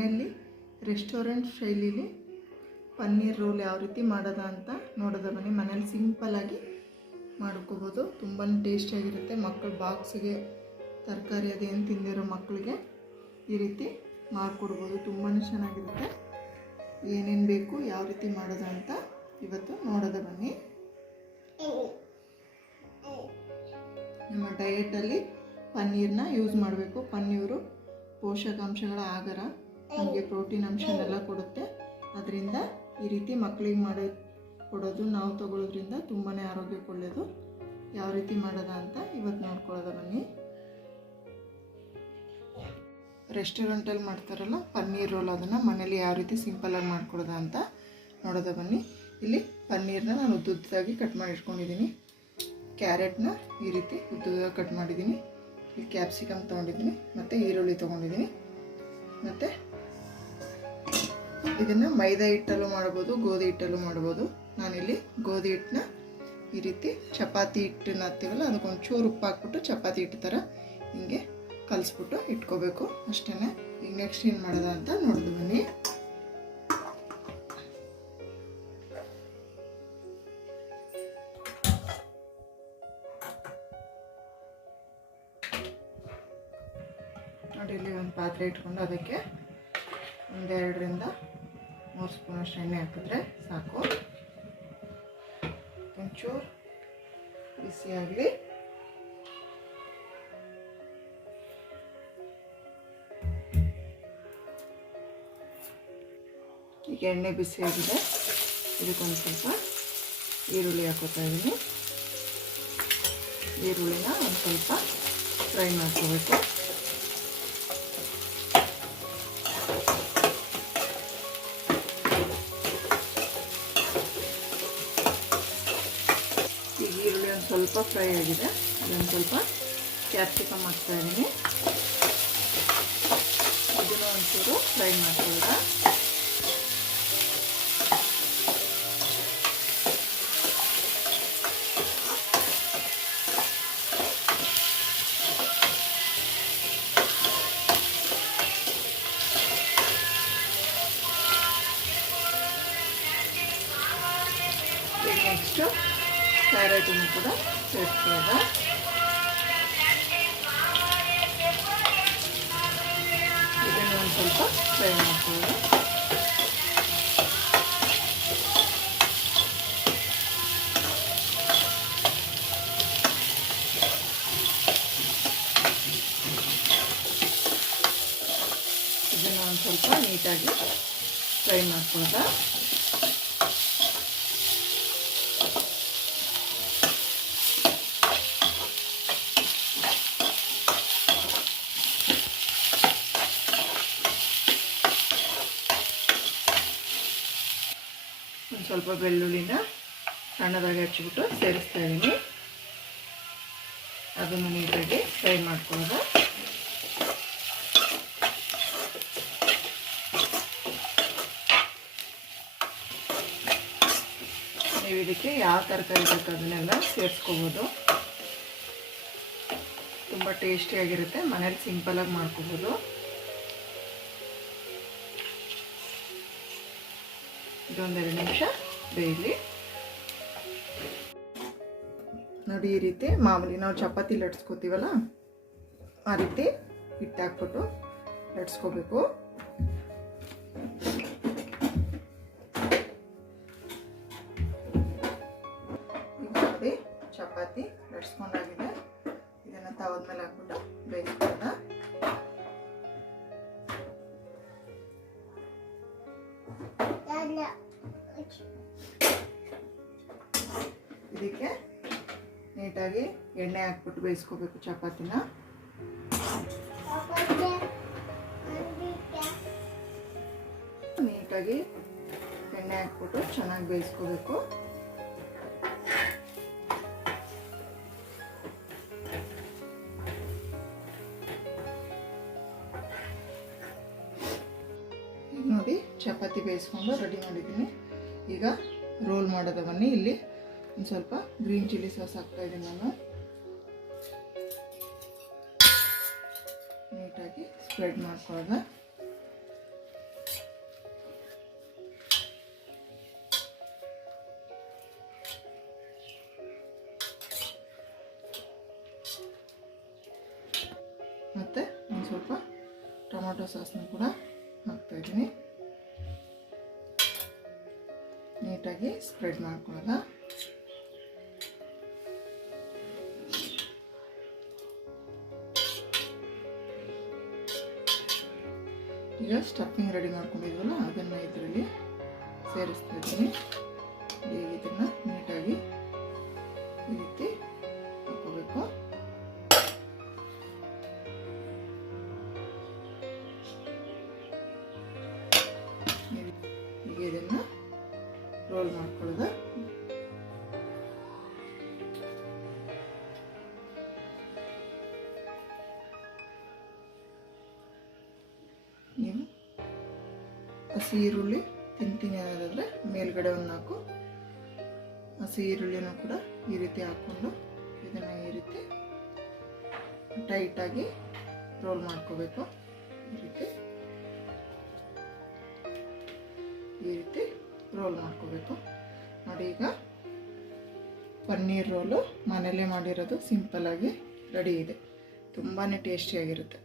ಮನೆಯಲ್ಲಿ restaurant ಶೈಲಿಲಿ paneer roll ಯಾವ ರೀತಿ ಮಾಡೋದ ಅಂತ ನೋಡೋದ ಬನ್ನಿ. ಮನೇಲಿ ಸಿಂಪಲ್ಲಾಗಿ ಮಾಡ್ಕೋಬೋದು. ತುಂಬಾ ಟೇಸ್ಟಿಯಾಗಿರುತ್ತೆ ಮಕ್ಕಳು ಬಾಕ್ಸಿಗೆ ತರಕಾರಿ ಅದೇನು ತಿಂದಿರೋ ಮಕ್ಕಳಿಗೆ ಈ ರೀತಿ ಮಾಡಿಕೊಡ್ಬೋದು. ತುಂಬಾ ಚೆನ್ನಾಗಿರುತ್ತೆ. ಏನೇನು ಬೇಕು, ಯಾವ ರೀತಿ ಮಾಡೋದ ಅಂತ ಇವತ್ತು ನೋಡೋದ ಬನ್ನಿ. ನಮ್ಮ ಡಯೆಟಲ್ಲಿ ಪನ್ನೀರನ್ನ ಯೂಸ್ ಮಾಡಬೇಕು. ಪನ್ನೀರು ಪೋಷಕಾಂಶಗಳ ಆಗರ. ನಮಗೆ ಪ್ರೋಟೀನ್ ಅಂಶನೆಲ್ಲ ಕೊಡುತ್ತೆ. ಅದರಿಂದ ಈ ರೀತಿ ಮಕ್ಕಳಿಗೆ ಮಾಡಿ ಕೊಡೋದು ನಾವು ತಗೊಳ್ಳೋದ್ರಿಂದ ತುಂಬಾ ಆರೋಗ್ಯಕ್ಕೆ ಒಳ್ಳೆಯದು ಯಾವ ರೀತಿ ಮಾಡೋದ ಅಂತ ಇವತ್ತು ನೋಡ್ಕೊಳ್ಳೋದ ಬನ್ನಿ. ರೆಸ್ಟೋರೆಂಟಲ್ಲಿ ಮಾಡ್ತಾರಲ್ಲ, ಪನ್ನೀರ್ ರೋಲ್ ಅದನ್ನು ಮನೇಲಿ ಯಾವ ರೀತಿ ಸಿಂಪಲಾಗಿ ಮಾಡ್ಕೊಡೋದ ಅಂತ ನೋಡೋದ ಬನ್ನಿ. ಇಲ್ಲಿ ಪನ್ನೀರ್ನ ನಾನು ಉದ್ದುದ್ದಾಗಿ ಕಟ್ ಮಾಡಿ ಇಟ್ಕೊಂಡಿದ್ದೀನಿ. ಕ್ಯಾರೆಟ್ನ ಈ ರೀತಿ ಉದ್ದುದಾಗಿ ಕಟ್ ಮಾಡಿದ್ದೀನಿ. ಇಲ್ಲಿ ಕ್ಯಾಪ್ಸಿಕಮ್ ತೊಗೊಂಡಿದ್ದೀನಿ, ಮತ್ತು ಈರುಳ್ಳಿ ತೊಗೊಂಡಿದ್ದೀನಿ. ಮತ್ತು ಇದನ್ನು ಮೈದಾ ಹಿಟ್ಟಲ್ಲೂ ಮಾಡ್ಬೋದು, ಗೋಧಿ ಹಿಟ್ಟಲ್ಲೂ ಮಾಡ್ಬೋದು. ನಾನಿಲ್ಲಿ ಗೋಧಿ ಹಿಟ್ಟನ್ನ ಈ ರೀತಿ ಚಪಾತಿ ಹಿಟ್ಟನ್ನ ಹಾಕ್ತೀವಲ್ಲ ಅದಕ್ಕೊಂಚೂರು ಉಪ್ಪು ಹಾಕ್ಬಿಟ್ಟು ಚಪಾತಿ ಹಿಟ್ಟು ಥರ ಹಿಂಗೆ ಕಲಿಸ್ಬಿಟ್ಟು ಇಟ್ಕೋಬೇಕು. ಅಷ್ಟೇ ಈಗ ನೆಕ್ಸ್ಟ್ ಏನು ಮಾಡೋದ ಅಂತ ನೋಡಿದ್ವಿ ಬನ್ನಿ. ನೋಡಿ, ಇಲ್ಲಿ ಒಂದು ಪಾತ್ರೆ ಇಟ್ಕೊಂಡು ಅದಕ್ಕೆ ಒಂದೆರಡರಿಂದ ಮೂರು ಸ್ಪೂನಷ್ಟು ಎಣ್ಣೆ ಹಾಕಿದ್ರೆ ಸಾಕು. ಒಂಚೂರು ಬಿಸಿಯಾಗಲಿ ಈಗ ಎಣ್ಣೆ ಬಿಸಿಯಾಗಿದೆ ಇದಕ್ಕೊಂದು ಸ್ವಲ್ಪ ಈರುಳ್ಳಿ ಹಾಕೋತಾ ಇದ್ದೀನಿ ಈರುಳ್ಳಿನ ಒಂದು ಸ್ವಲ್ಪ ಫ್ರೈ ಮಾಡ್ಕೋಬೇಕು ಈಗ ಈರುಳ್ಳಿ ಒಂದು ಸ್ವಲ್ಪ ಫ್ರೈ ಆಗಿದೆ. ಅದನ್ನು ಸ್ವಲ್ಪ ಕ್ಯಾಪ್ಸಿಕಮ್ ಹಾಕ್ತಾ ಇದ್ದೀನಿ. ಇದನ್ನು ಒಂಚೂರು ಫ್ರೈ ಮಾಡ್ಕೊಳ್ಳೋಣ ನೆಕ್ಸ್ಟು ಕ್ಯಾರೆಟನ್ನು ಕೂಡ ಸೇರಿಸ್ಕೊಳ್ಳೋದ ಇದನ್ನು ಒಂದು ಸ್ವಲ್ಪ ಫ್ರೈ ಮಾಡ್ಕೊಳ್ಳೋದು ಇದನ್ನು ಒಂದು ಸ್ವಲ್ಪ ನೀಟಾಗಿ ಫ್ರೈ ಮಾಡ್ಕೊಳ್ಳೋದ ಸ್ವಲ್ಪ ಬೆಳ್ಳುಳ್ಳಿನ ಸಣ್ಣದಾಗಿ ಹಚ್ಚಿಬಿಟ್ಟು ಸೇರಿಸ್ತಾ ಇದ್ದೀನಿ. ಅದನ್ನು ನೀಟಾಗಿ ಫ್ರೈ ಮಾಡ್ಕೊಳ್ಳೋದು. ನೀವು ಇದಕ್ಕೆ ಯಾವ ತರಕಾರಿ ಬೇಕು ಅದನ್ನೆಲ್ಲ ಸೇರಿಸ್ಕೋಬೋದು. ತುಂಬ ಟೇಸ್ಟಿಯಾಗಿರುತ್ತೆ ಮನೇಲಿ ಸಿಂಪಲಾಗಿ ಮಾಡ್ಕೋಬೋದು. ಇದೊಂದೆರಡು ನಿಮಿಷ ಬೇಯಲಿ. ನೋಡಿ, ಈ ರೀತಿ ಮಾಮೂಲಿ ನಾವು ಚಪಾತಿ ಲಟ್ಸ್ಕೋತೀವಲ್ಲ, ಆ ರೀತಿ ಹಿಟ್ಟು ಹಾಕ್ಬಿಟ್ಟು ಲಟ್ಸ್ಕೋಬೇಕು ನೋಡಿ, ಚಪಾತಿ ಲಟ್ಸ್ಕೊಂಡಾಗಿದೆ. ಇದನ್ನು ತವದ ಮೇಲೆ ಹಾಕ್ಬಿಟ್ಟು ಬೇಯಿಸ್ಕೊಳ್ಳೋಣ. ಇದಕ್ಕೆ ನೀಟಾಗಿ ಎಣ್ಣೆ ಹಾಕ್ಬಿಟ್ಟು ಬೇಯಿಸ್ಕೋಬೇಕು ಚಪಾತಿನ. ನೀಟಾಗಿ ಎಣ್ಣೆ ಹಾಕ್ಬಿಟ್ಟು ಚೆನ್ನಾಗಿ ಬೇಯಿಸ್ಕೋಬೇಕು. ನೋಡಿ ಚಪಾತಿ ಬೇಯಿಸ್ಕೊಂಡು ರೆಡಿ ಮಾಡಿದ್ದೀನಿ. ಈಗ ರೋಲ್ ಮಾಡೋದು ಬನ್ನಿ ಇಲ್ಲಿ ಒಂದು ಸ್ವಲ್ಪ ಗ್ರೀನ್ ಚಿಲ್ಲಿ ಸಾಸ್ ಹಾಕ್ತಾ ಇದ್ದೀನಿ ನಾನು. ನೀಟಾಗಿ ಸ್ಪ್ರೆಡ್ ಮಾಡ್ಕೊಳ್ಳೋಣ. ಮತ್ತು ಒಂದು ಸ್ವಲ್ಪ ಟೊಮೊಟೊ ಸಾಸ್ನ ಕೂಡ ಹಾಕ್ತಾಯಿದ್ದೀನಿ ನೀಟಾಗಿ ಸ್ಪ್ರೆಡ್ ಮಾಡ್ಕೊಳ್ಳೋಣ. ಈಗ ಸ್ಟಫಿಂಗ್ ರೆಡಿ ಮಾಡ್ಕೊಂಡಿದ್ವಲ್ಲ, ಅದನ್ನು ಇದರಲ್ಲಿ ಸೇರಿಸ್ತಾ ಇದ್ದೀನಿ ಈಗ ಇದನ್ನು ನೀಟಾಗಿ ಈ ರೀತಿ ಹಾಕೋಬೇಕು ಈಗ ಇದನ್ನು ರೋಲ್ ಮಾಡ್ಕೊಳ್ಳೋದು. ನೀವು ಹಸಿ ಈರುಳ್ಳಿ ತಿಂತೀನಿ ಅನ್ನೋದಾದರೆ ಮೇಲ್ಗಡೆ ಒಂದು ನಾಲ್ಕು. ಹಸಿ ಈರುಳ್ಳಿನೂ ಕೂಡ ಈ ರೀತಿ ಹಾಕ್ಕೊಂಡು ಇದನ್ನು ಈ ರೀತಿ ಟೈಟಾಗಿ ರೋಲ್ ಮಾಡ್ಕೋಬೇಕು. ಈ ರೀತಿ. ಈ ರೀತಿ. ರೋಲ್ ಮಾಡ್ಕೋಬೇಕು ನೋಡಿ ಈಗ ಪನ್ನೀರ್ ರೋಲು ಮನೆಯಲ್ಲೇ ಮಾಡಿರೋದು ಸಿಂಪಲ್ಲಾಗಿ ರೆಡಿ ಇದೆ. ತುಂಬಾ ಟೇಸ್ಟಿಯಾಗಿರುತ್ತೆ